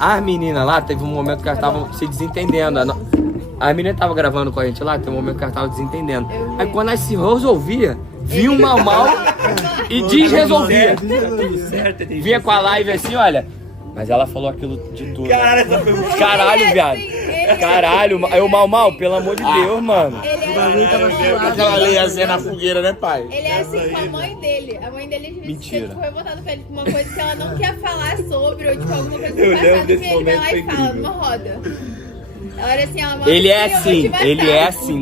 As meninas lá, teve um momento que elas estavam se desentendendo. A menina tava gravando com a gente lá, tem um momento que elas estavam desentendendo. Aí quando elas se resolvia, vinha o Mal e desresolvia. Vinha com a live assim, olha. Mas ela falou aquilo de tudo. Caralho, viado. Caralho, aí o Mal, pelo amor de Deus, mano. Aquela leiazinha na fogueira, né, pai? Ele é assim com a mãe dele. A mãe dele Mentira. foi revoltada com ele com uma coisa que ela não quer falar sobre, ou tipo alguma coisa do passado que ele vai lá e fala numa roda. Ela era assim, ela Ele é assim, ele é assim.